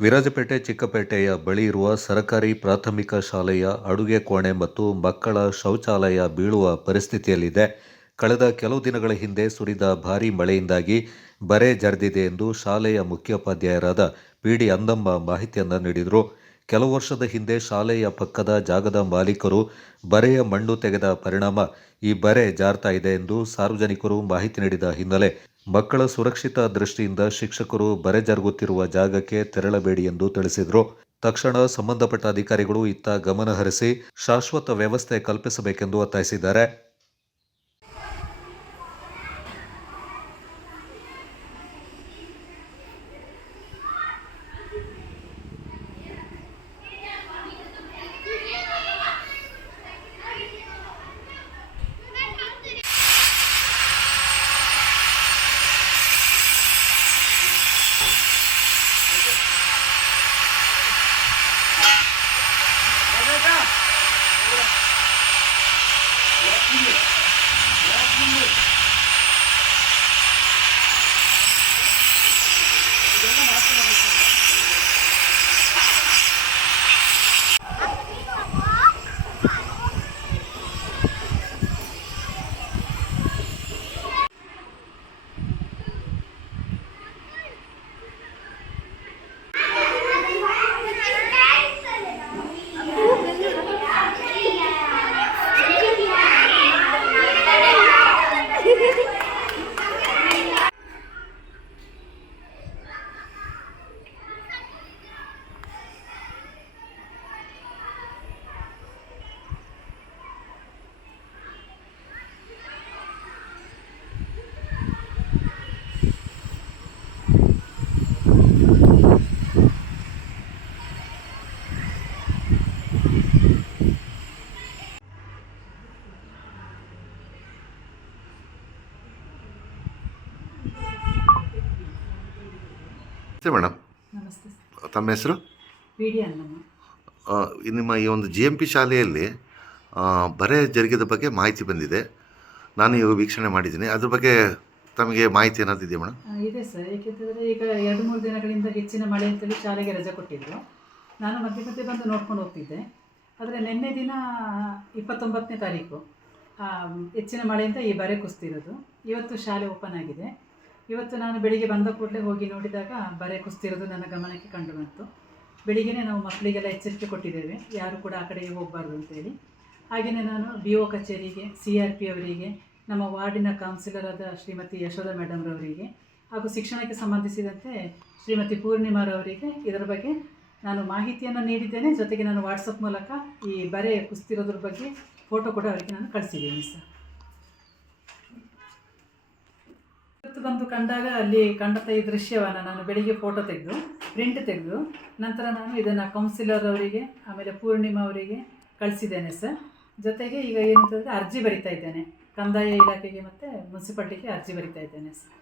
ವಿರಾಜಪೇಟೆ, ಚಿಕ್ಕಪೇಟೆಯ ಬಳಿ ಇರುವ ಸರಕಾರಿ ಪ್ರಾಥಮಿಕ ಶಾಲೆಯ ಅಡುಗೆ ಕೋಣೆ ಮತ್ತು ಮಕ್ಕಳ ಶೌಚಾಲಯ ಬೀಳುವ ಪರಿಸ್ಥಿತಿಯಲ್ಲಿದೆ. ಕಳೆದ ಕೆಲವು ದಿನಗಳ ಹಿಂದೆ ಸುರಿದ ಭಾರೀ ಮಳೆಯಿಂದಾಗಿ ಬರೆ ಜರಿದಿದೆ ಎಂದು ಶಾಲೆಯ ಮುಖ್ಯೋಪಾಧ್ಯಾಯರಾದ ಪಿ ಡಿ ಅಂದಮ್ಮ ಮಾಹಿತಿಯನ್ನು ನೀಡಿದರು. ಕೆಲವು ವರ್ಷದ ಹಿಂದೆ ಶಾಲೆಯ ಪಕ್ಕದ ಜಾಗದ ಮಾಲೀಕರು ಬರೆಯ ಮಣ್ಣು ತೆಗೆದ ಪರಿಣಾಮ ಈ ಬರೆ ಜಾರ್ತಾ ಇದೆ ಎಂದು ಸಾರ್ವಜನಿಕರು ಮಾಹಿತಿ ನೀಡಿದ ಹಿನ್ನೆಲೆ ಮಕ್ಕಳ ಸುರಕ್ಷಿತ ದೃಷ್ಟಿಯಿಂದ ಶಿಕ್ಷಕರು ಬರೆ ಜರುಗುತ್ತಿರುವ ಜಾಗಕ್ಕೆ ತೆರಳಬೇಡಿ ಎಂದು ತಿಳಿಸಿದರು. ತಕ್ಷಣ ಸಂಬಂಧಪಟ್ಟ ಅಧಿಕಾರಿಗಳು ಇತ್ತ ಗಮನಹರಿಸಿ ಶಾಶ್ವತ ವ್ಯವಸ್ಥೆ ಕಲ್ಪಿಸಬೇಕೆಂದು ಒತ್ತಾಯಿಸಿದ್ದಾರೆ. ನಮಸ್ತೆ ಮೇಡಮ್. ನಮಸ್ತೆ ತಮ್ಮ ಹೆಸರು? ನಿಮ್ಮ ಈ ಒಂದು ಜಿ ಎಂ ಪಿ ಶಾಲೆಯಲ್ಲಿ ಬರೆ ಜರುಗಿದ ಬಗ್ಗೆ ಮಾಹಿತಿ ಬಂದಿದೆ. ನಾನು ಇವಾಗ ವೀಕ್ಷಣೆ ಮಾಡಿದ್ದೀನಿ. ಅದ್ರ ಬಗ್ಗೆ ತಮಗೆ ಮಾಹಿತಿ ಏನಾದ್ರು ಇದೆಯಾ ಮೇಡಮ್? ಇದೆ ಸರ್. ಏಕೆಂತಂದರೆ ಈಗ ಎರಡು ಮೂರು ದಿನಗಳಿಂದ ಹೆಚ್ಚಿನ ಮಳೆ ಅಂತೇಳಿ ಶಾಲೆಗೆ ರಜೆ ಕೊಟ್ಟಿದ್ದರು ನಾನು ಮಧ್ಯೆ ಮಧ್ಯೆ ಬಂದು ನೋಡ್ಕೊಂಡು ಹೋಗ್ತಿದ್ದೆ. ಆದರೆ ನಿನ್ನೆ ದಿನ ಇಪ್ಪತ್ತೊಂಬತ್ತನೇ ತಾರೀಕು ಹೆಚ್ಚಿನ ಮಳೆಯಿಂದ ಈ ಬರೆ ಕುಸ್ತಿರೋದು. ಇವತ್ತು ಶಾಲೆ ಓಪನ್ ಆಗಿದೆ. ಇವತ್ತು ನಾನು ಬೆಳಿಗ್ಗೆ ಬಂದ ಕೂಡಲೇ ಹೋಗಿ ನೋಡಿದಾಗ ಬರೆ ಕುಸ್ತಿರೋದು ನನ್ನ ಗಮನಕ್ಕೆ ಕಂಡು ಬಂತು. ಬೆಳಿಗ್ಗೆನೇ ನಾವು ಮಕ್ಕಳಿಗೆಲ್ಲ ಎಚ್ಚರಿಕೆ ಕೊಟ್ಟಿದ್ದೇವೆ. ಯಾರು ಕೂಡ ಆ ಕಡೆಗೆ ಹೋಗಬಾರ್ದು ಅಂತೇಳಿ ಹಾಗೆಯೇ ನಾನು ಬಿ ಒ ಕಚೇರಿಗೆ, ಸಿ ಆರ್ ಪಿ ಅವರಿಗೆ, ನಮ್ಮ ವಾರ್ಡಿನ ಕೌನ್ಸಿಲರ್ ಆದ ಶ್ರೀಮತಿ ಯಶೋಧ ಮೇಡಮ್ರವರಿಗೆ ಹಾಗೂ ಶಿಕ್ಷಣಕ್ಕೆ ಸಂಬಂಧಿಸಿದಂತೆ ಶ್ರೀಮತಿ ಪೂರ್ಣಿಮಾರವರಿಗೆ ಇದರ ಬಗ್ಗೆ ನಾನು ಮಾಹಿತಿಯನ್ನು ನೀಡಿದ್ದೇನೆ. ಜೊತೆಗೆ ನಾನು ವಾಟ್ಸಪ್ ಮೂಲಕ ಈ ಬರೆ ಕುಸ್ತಿರೋದ್ರ ಬಗ್ಗೆ ಫೋಟೋ ಕೂಡ ಅವರಿಗೆ ನಾನು ಕಳಿಸಿದ್ದೀನಿ ಸರ್. ಇವತ್ತು ಬಂದು ಕಂಡಾಗ ಅಲ್ಲಿ ಕಂಡಂಥ ಈ ದೃಶ್ಯವನ್ನು ನಾನು ಬೆಳಿಗ್ಗೆ ಫೋಟೋ ತೆಗೆದು ಪ್ರಿಂಟ್ ತೆಗೆದು, ನಂತರ ನಾನು ಇದನ್ನು ಕೌನ್ಸಿಲರ್ ಅವರಿಗೆ, ಆಮೇಲೆ ಪೂರ್ಣಿಮಾ ಅವರಿಗೆ ಕಳಿಸಿದ್ದೇನೆ ಸರ್ ಜೊತೆಗೆ ಈಗ ಏನಂತಂದರೆ ಅರ್ಜಿ ಬರಿತಾ ಇದ್ದೇನೆ. ಕಂದಾಯ ಇಲಾಖೆಗೆ ಮತ್ತು ಮುನ್ಸಿಪಾಲ್ಟಿಗೆ ಅರ್ಜಿ ಬರಿತಾ ಇದ್ದೇನೆ ಸರ್